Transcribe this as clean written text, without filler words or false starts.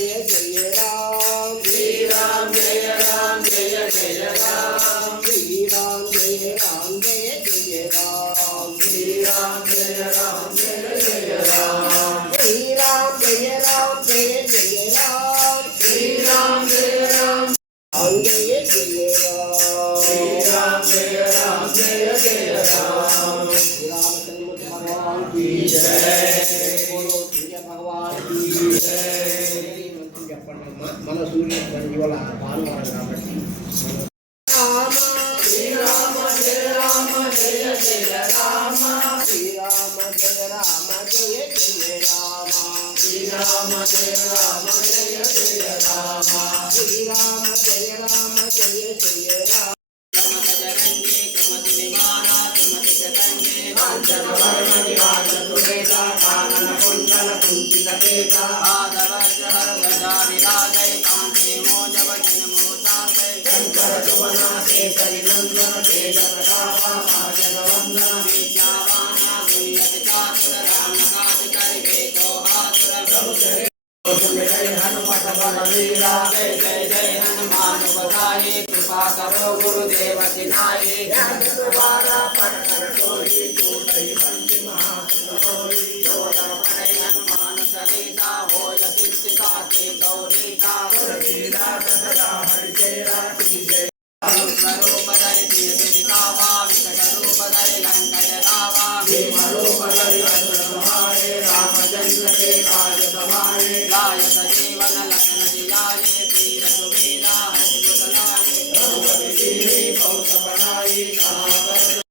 जय जय राम श्री राम जय राम जय जय राम श्री राम जय राम जय जय राम श्री राम जय राम जय जय राम श्री राम जय राम जय जय राम श्री राम जय राम जय जय राम श्री राम जय राम जय जय राम श्री रामचंद्र भगवान की जय बोलो सूर्य भगवान की जय మన సూర్య ఇవాళ భానువారం కాబట్టి श्री राम जय राम जय जय राम శ్రీరామ జయ రామ జయ జయ రామ श्री राम जय राम जय जय राम శ్రీరామ జయ రామ జయ జయ రామ जय जय जय हनुमान बधाई कृपा करो गुरुदेव जिनाई तुम्हारा पट कर कोई टूटई बंद महासुरोई जोदर पड़े हनुमान सलीता हो यति सिद्धा गौरी का सदा